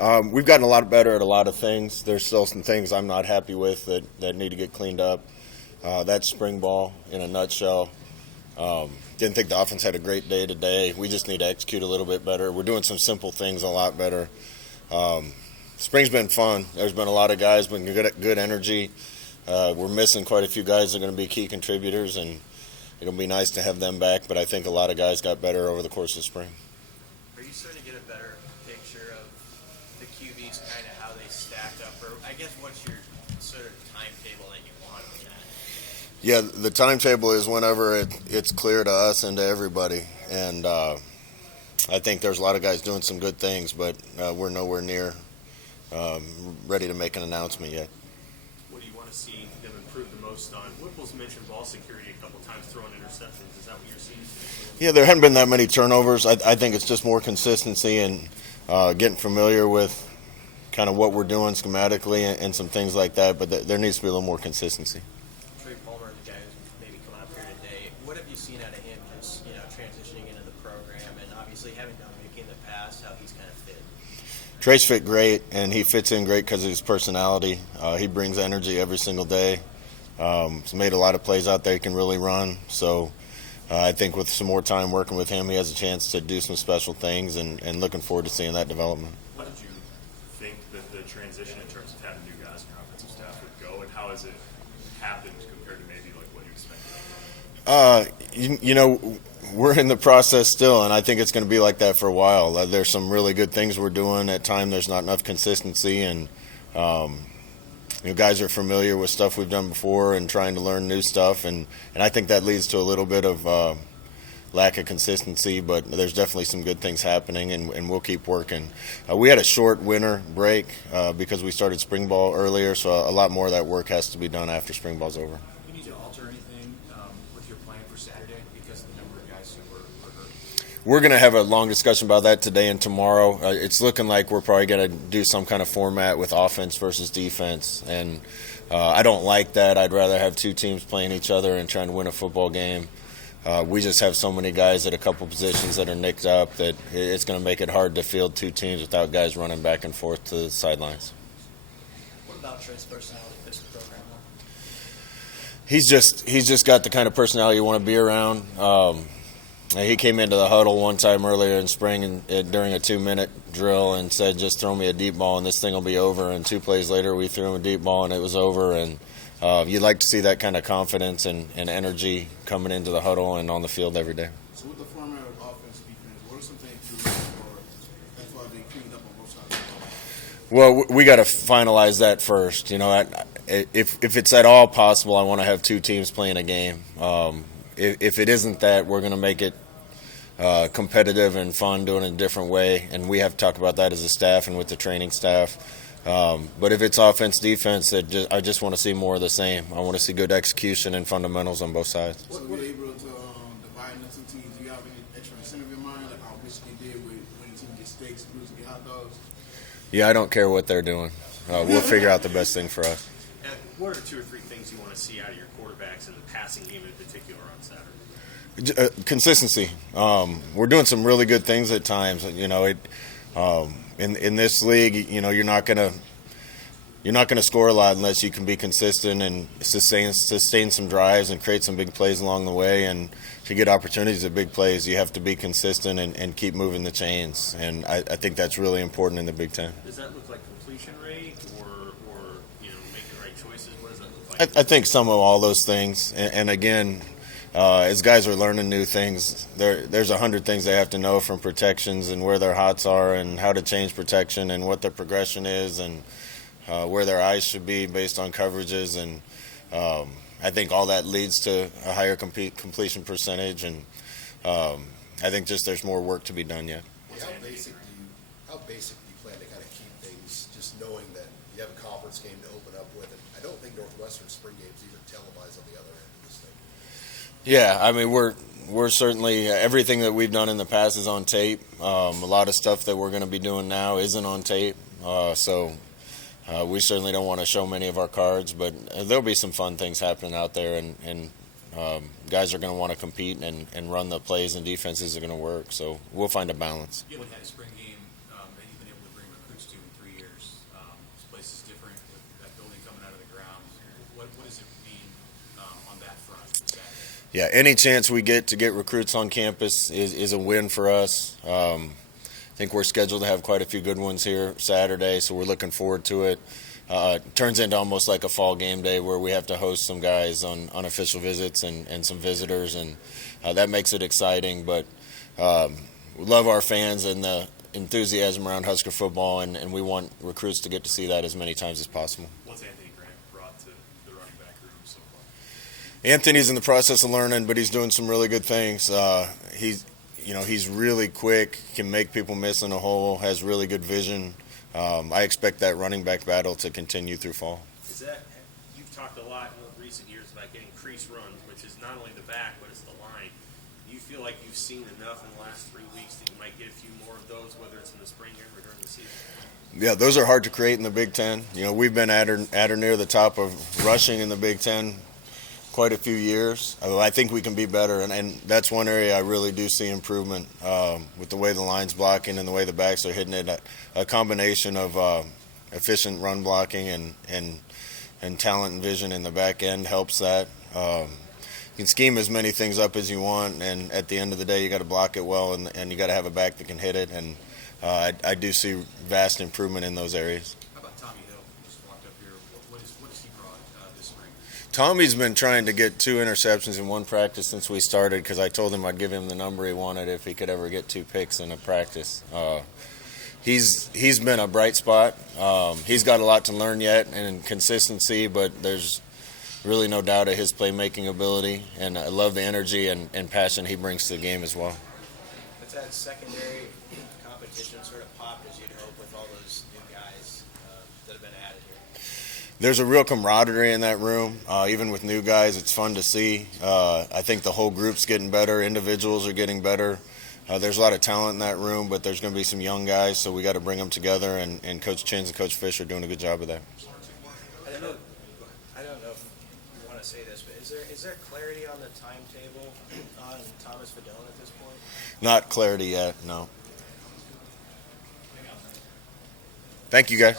We've gotten a lot better at a lot of things. There's still some things I'm not happy with that need to get cleaned up. That's spring ball in a nutshell. Didn't think the offense had a great day today. We just need to execute a little bit better. We're doing some simple things a lot better. Spring's been fun. There's been a lot of guys with good energy. We're missing quite a few guys that are going to be key contributors, and it'll be nice to have them back. But I think a lot of guys got better over the course of spring. Are you starting to get a better picture of the QBs, kind of how they stack up? Or I guess what's your sort of timetable that you want on that? Yeah, the timetable is whenever it's clear to us and to everybody. And I think there's a lot of guys doing some good things, but we're nowhere near ready to make an announcement yet. What do you want to see them improve the most on? Whipple's mentioned ball security a couple times, throwing interceptions. Is that what you're seeing? Yeah, there haven't been that many turnovers. I think it's just more consistency and getting familiar with kind of what we're doing schematically and some things like that, but there needs to be a little more consistency. Trey Palmer, the guy who's maybe come out here today, what have you seen out of him just, transitioning into the program and obviously having done Mickey in the past, how he's kind of fit? Trey's fit great, and he fits in great because of his personality. He brings energy every single day. He's made a lot of plays out there. He can really run. So I think with some more time working with him, he has a chance to do some special things, and looking forward to seeing that development. How did you think that the transition in terms of having new guys in your offensive staff would go, and how has it happened compared to maybe like what you expected? We're in the process still, and I think it's going to be like that for a while. There's some really good things we're doing. At times, there's not enough consistency, and guys are familiar with stuff we've done before and trying to learn new stuff, and I think that leads to a little bit of lack of consistency, but there's definitely some good things happening, and we'll keep working. We had a short winter break because we started spring ball earlier, so a lot more of that work has to be done after spring ball's over. You need to alter anything with your plan for Saturday because of the number of guys who were hurt? We're going to have a long discussion about that today and tomorrow. It's looking like we're probably going to do some kind of format with offense versus defense, and I don't like that. I'd rather have two teams playing each other and trying to win a football game. We just have so many guys at a couple positions that are nicked up that it's going to make it hard to field two teams without guys running back and forth to the sidelines. What about Trey's personality fits the program well? He's just got the kind of personality you want to be around. He came into the huddle one time earlier in spring and during a 2-minute drill and said, "Just throw me a deep ball and this thing will be over." And 2 plays later, we threw him a deep ball and it was over. And you'd like to see that kind of confidence and energy coming into the huddle and on the field every day. So with the format of offense defense, what are some things to look for? That's why they cleaned up on both sides of the ball. Well, we got to finalize that first. If it's at all possible, I want to have two teams playing a game. If it isn't that, we're going to make it competitive and fun, doing it in a different way, and we have to talk about that as a staff and with the training staff. But if it's offense, defense, I just want to see more of the same. I want to see good execution and fundamentals on both sides. So you're able to divide into two teams. Do you have any extra incentive in mind, like how Michigan did with winning team get steaks and losing get hot dogs? Yeah, I don't care what they're doing. We'll figure out the best thing for us. And what are 2 or 3 things you want to see out of your quarterbacks in the passing game in particular on Saturday? Consistency. We're doing some really good things at times. In this league, you're not gonna score a lot unless you can be consistent and sustain some drives and create some big plays along the way. And to get opportunities at big plays, you have to be consistent and keep moving the chains. And I think that's really important in the Big Ten. Does that look like completion rate or making the right choices? What does that look like? I think some of all those things. And again, as guys are learning new things, there's 100 things they have to know, from protections and where their hots are and how to change protection and what their progression is and where their eyes should be based on coverages. And I think all that leads to a higher completion percentage. And I think just there's more work to be done yet. How basic do you plan to kind of keep things, just knowing that you have a conference game to open up with? And I don't think Northwestern spring games even televised on the other end of this thing. Yeah, I mean, we're certainly, everything that we've done in the past is on tape. A lot of stuff that we're going to be doing now isn't on tape. So we certainly don't want to show many of our cards, but there'll be some fun things happening out there, and guys are going to want to compete and run the plays, and defenses are going to work. So we'll find a balance. You haven't had a spring game that you've been able to bring recruits to Yeah, any chance we get to get recruits on campus is a win for us. I think we're scheduled to have quite a few good ones here Saturday, so we're looking forward to it. It turns into almost like a fall game day where we have to host some guys on unofficial visits and some visitors, and that makes it exciting. But we love our fans and the enthusiasm around Husker football, and we want recruits to get to see that as many times as possible. What's Anthony Grant brought to the running back room so far? Anthony's in the process of learning, but he's doing some really good things. He's really quick, can make people miss in a hole, has really good vision. I expect that running back battle to continue through fall. Is that, you've talked a lot in recent years about getting crease runs, which is not only the back, but it's the line. Do you feel like you've seen enough in the last 3 weeks that you might get a few more of those, whether it's in the spring game or during the season? Yeah, those are hard to create in the Big Ten. We've been at or near the top of rushing in the Big Ten quite a few years. I think we can be better, and that's one area I really do see improvement with the way the line's blocking and the way the backs are hitting it. A combination of efficient run blocking and talent and vision in the back end helps that. You can scheme as many things up as you want, and at the end of the day, you got to block it well, and you got to have a back that can hit it. And I do see vast improvement in those areas. How about Tommy Hill? Just walked up here. What has he brought this spring? Tommy's been trying to get 2 interceptions in one practice since we started, because I told him I'd give him the number he wanted if he could ever get 2 picks in a practice. He's been a bright spot. He's got a lot to learn yet and consistency, but there's really no doubt of his playmaking ability, and I love the energy and passion he brings to the game as well. But that secondary competition sort of popped as you'd hope with all those new guys that have been added here. There's a real camaraderie in that room. Even with new guys, it's fun to see. I think the whole group's getting better. Individuals are getting better. There's a lot of talent in that room, but there's going to be some young guys, so we got to bring them together, and Coach Chins and Coach Fish are doing a good job of that. I don't know if you want to say this, but is there clarity on the timetable on Thomas Fidone at this point? Not clarity yet, no. Thank you, guys.